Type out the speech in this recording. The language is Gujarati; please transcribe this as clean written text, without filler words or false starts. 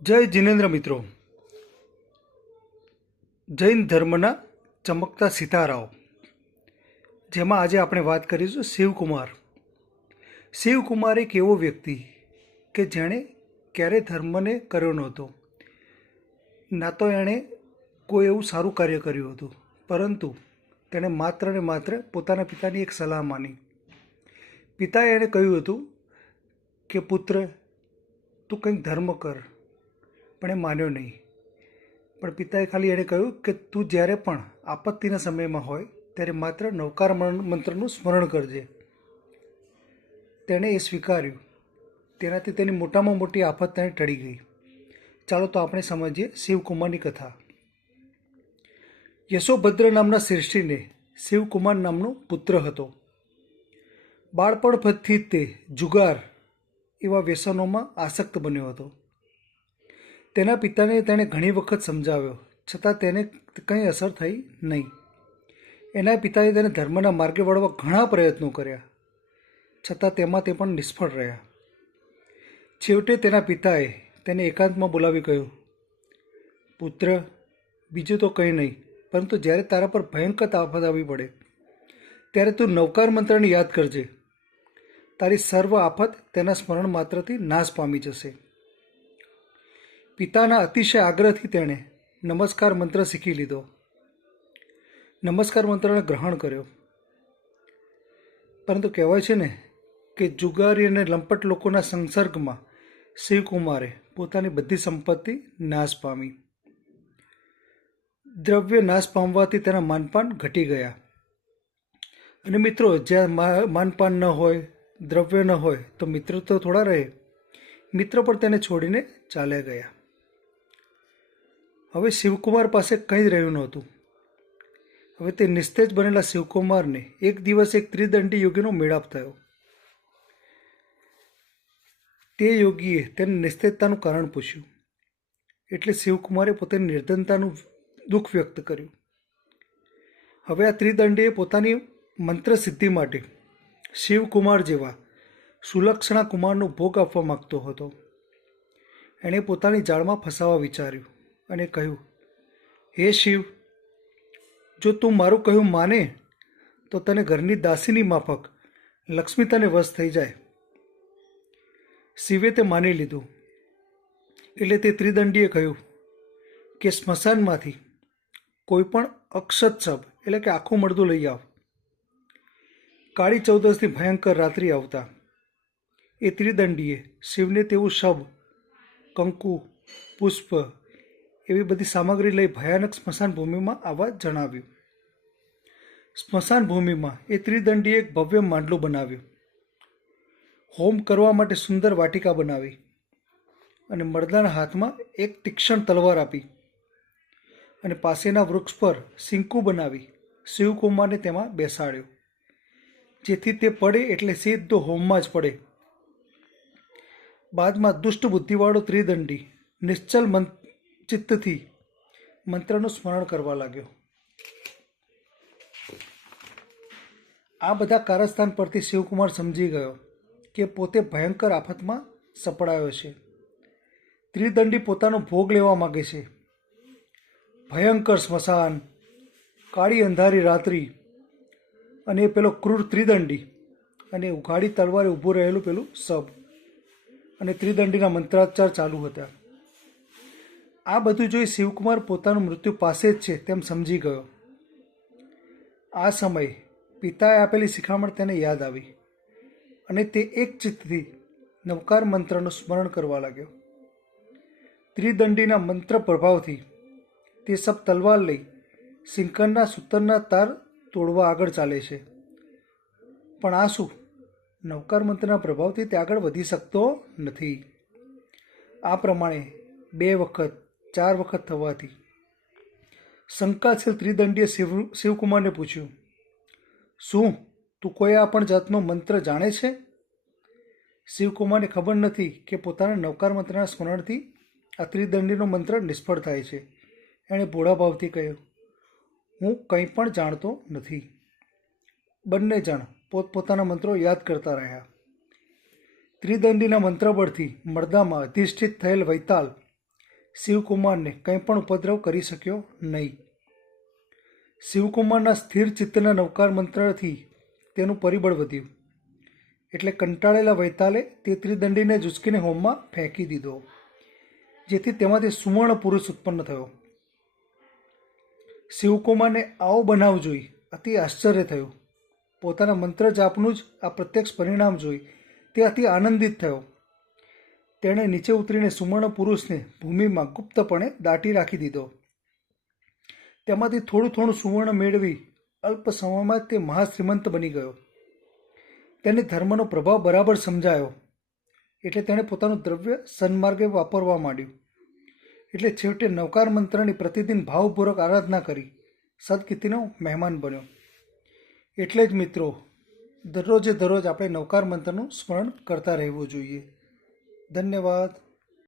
જય જિનેન્દ્ર મિત્રો. જૈન ધર્મના ચમકતા સિતારાઓ, જેમાં આજે આપણે વાત કરીશું શિવકુમાર. શિવકુમાર એક એવો વ્યક્તિ કે જેણે ક્યારેય ધર્મને કર્યો નહોતો, ના તો એણે કોઈ એવું સારું કાર્ય કર્યું હતું, પરંતુ તેણે માત્ર ને માત્ર પોતાના પિતાની એક સલાહ માની. પિતાએ એણે કહ્યું હતું કે પુત્ર, તું કંઈક ધર્મ કર, પણ એ માન્યો નહીં. પણ પિતાએ ખાલી એણે કહ્યું કે તું જ્યારે પણ આપત્તિના સમયમાં હોય ત્યારે માત્ર નવકાર મંત્રનું સ્મરણ કરજે. તેણે એ સ્વીકાર્યું. તેનાથી તેની મોટામાં મોટી આફત તેને ટળી ગઈ. ચાલો તો આપણે સમજીએ શિવકુમારની કથા. યશોભદ્ર નામના શ્રેષ્ઠીને શિવકુમાર નામનો પુત્ર હતો. બાળપણથી તે જુગાર એવા વ્યસનોમાં આસક્ત બન્યો હતો. તેના પિતાને તેણે ઘણી વખત સમજાવ્યો, છતાં તેને કંઈ અસર થઈ નહીં. એના પિતાએ તેને ધર્મના માર્ગે વળવા ઘણા પ્રયત્નો કર્યા, છતાં તેમાં તે પણ નિષ્ફળ રહ્યા. છેવટે તેના પિતાએ તેને એકાંતમાં બોલાવી કહ્યું, પુત્ર, બીજું તો કંઈ નહીં, પરંતુ જ્યારે તારા પર ભયંકર આફત આવી પડે ત્યારે તું નવકાર મંત્રને યાદ કરજે. તારી સર્વ આફત તેના સ્મરણ માત્રથી નાશ પામી જશે. પિતાના અતિશય આગ્રહથી તેણે નમસ્કાર મંત્ર શીખી લીધો. નમસ્કાર મંત્રને ગ્રહણ કર્યો. પરંતુ કહેવાય છે ને કે જુગારી અને લંપટ લોકોના સંસર્ગમાં શિવકુમારે પોતાની બધી સંપત્તિ નાશ પામી. દ્રવ્ય નાશ પામવાથી તેના માનપાન ઘટી ગયા. અને મિત્રો, જ્યાં માનપાન ન હોય, દ્રવ્ય ન હોય, તો મિત્ર તો થોડા રહે. મિત્ર પણ તેને છોડીને ચાલ્યા ગયા. હવે શિવકુમાર પાસે કંઈ જ રહ્યું નહોતું. હવે તે નિસ્તેજ બનેલા શિવકુમારને એક દિવસ એક ત્રિદંડી યોગીનો મેળાપ થયો. તે યોગીએ તેને નિસ્તેજતાનું કારણ પૂછ્યું, એટલે શિવકુમારે પોતાની નિર્ધનતાનું દુઃખ વ્યક્ત કર્યું. હવે આ ત્રિદંડીએ પોતાની મંત્ર સિદ્ધિ માટે શિવકુમાર જેવા સુલક્ષણા કુમારનો ભોગ આપવા માગતો હતો. એણે પોતાની જાળમાં ફસાવા વિચાર્યું અને કહ્યું, હે શિવ, જો તું મારું કહ્યું માને તો તને ઘરની દાસીની માફક લક્ષ્મી તને વશ થઈ જાય. શિવે તે માની લીધું. એટલે તે ત્રિદંડીએ કહ્યું કે સ્મશાનમાંથી કોઈ પણ અક્ષત શબ એટલે કે આખું મળદું લઈ આવ. કાળી ચૌદસની ભયંકર રાત્રિ આવતા એ ત્રિદંડીએ શિવને તેવું શબ, કંકુ, પુષ્પ એવી બધી સામગ્રી લઈ ભયાનક સ્મશાન ભૂમિમાં આવવા જણાવ્યું. સ્મશાન ભૂમિમાં એ ત્રિદંડીએ એક ભવ્ય માંડલું બનાવ્યું. હોમ કરવા માટે સુંદર વાટિકા બનાવી અને મર્દાના હાથમાં એક તીક્ષ્ણ તલવાર આપી અને પાસેના વૃક્ષ પર સિંકુ બનાવી શિવકુમારને તેમાં બેસાડ્યો, જેથી તે પડે એટલે સીધો હોમમાં જ પડે. બાદમાં દુષ્ટ બુદ્ધિવાળો ત્રિદંડી નિશ્ચલ ચિત્તથી મંત્રનું સ્મરણ કરવા લાગ્યો. આ બધા કારસ્તાન પરથી શિવકુમાર સમજી ગયો કે પોતે ભયંકર આફતમાં સપડાયો છે. ત્રિદંડી પોતાનો ભોગ લેવા માગે છે. ભયંકર સ્મશાન, કાળી અંધારી રાત્રિ અને પેલો ક્રૂર ત્રિદંડી અને ઉઘાડી તલવારે ઊભું રહેલું પેલું સબ અને ત્રિદંડીના મંત્રોચ્ચાર ચાલુ હતા. આ બધું જોઈ શિવકુમાર પોતાનું મૃત્યુ પાસે જ છે તેમ સમજી ગયો. આ સમયે પિતાએ આપેલી શિખામણ તેને યાદ આવી અને તે એક ચિત્તથી નવકાર મંત્રનું સ્મરણ કરવા લાગ્યો. ત્રિદંડીના મંત્ર પ્રભાવથી તે સબ તલવાર લઈ સિંકરના સૂતરના તાર તોડવા આગળ ચાલે છે. પણ આ શું? નવકાર મંત્રના પ્રભાવથી તે આગળ વધી શકતો નથી. આ પ્રમાણે 2 વખત 4 વખત થવાથી શંકાશીલ ત્રિદંડીએ શિવકુમારને પૂછ્યું, શું તું કોઈ આ પણ જાતનો મંત્ર જાણે છે? શિવકુમારને ખબર નથી કે પોતાના નવકાર મંત્રના સ્મરણથી આ ત્રિદંડીનો મંત્ર નિષ્ફળ થાય છે. એણે ભોળા ભાવથી કહ્યું, હું કંઈ પણ જાણતો નથી. બંને જણ પોતપોતાના મંત્રો યાદ કરતા રહ્યા. ત્રિદંડીના મંત્રબળથી મર્દામાં અધિષ્ઠિત થયેલ વૈતાલ શિવકુમારને કંઈ પણ ઉપદ્રવ કરી શક્યો નહીં. શિવકુમારના સ્થિર ચિત્તના નવકાર મંત્રથી તેનું પરિબળ વધ્યું. એટલે કંટાળેલા વૈતાલે તે ત્રિદંડીને જ ઉચકીને હોમમાં ફેંકી દીધો, જેથી તેમાંથી સુવર્ણ પુરુષ ઉત્પન્ન થયો. શિવકુમારને આવો બનાવ જોઈ અતિ આશ્ચર્ય થયું. પોતાના મંત્ર જાપનું જ આ પ્રત્યક્ષ પરિણામ જોઈ તે અતિ આનંદિત થયો. તેણે નીચે ઉતરીને સુવર્ણ પુરુષને ભૂમિમાં ગુપ્તપણે દાટી રાખી દીધો. તેમાંથી થોડું થોડું સુવર્ણ મેળવી અલ્પ સમયમાં જ તે મહાશ્રીમંત બની ગયો. તેને ધર્મનો પ્રભાવ બરાબર સમજાયો, એટલે તેણે પોતાનું દ્રવ્ય સન્માર્ગે વાપરવા માંડ્યું. એટલે છેવટે નવકાર મંત્રની પ્રતિદિન ભાવપૂર્વક આરાધના કરી સદકીર્તિનો મહેમાન બન્યો. એટલે જ મિત્રો, દરરોજે દરરોજ આપણે નવકાર મંત્રનું સ્મરણ કરતા રહેવું જોઈએ. ધન્યવાદ.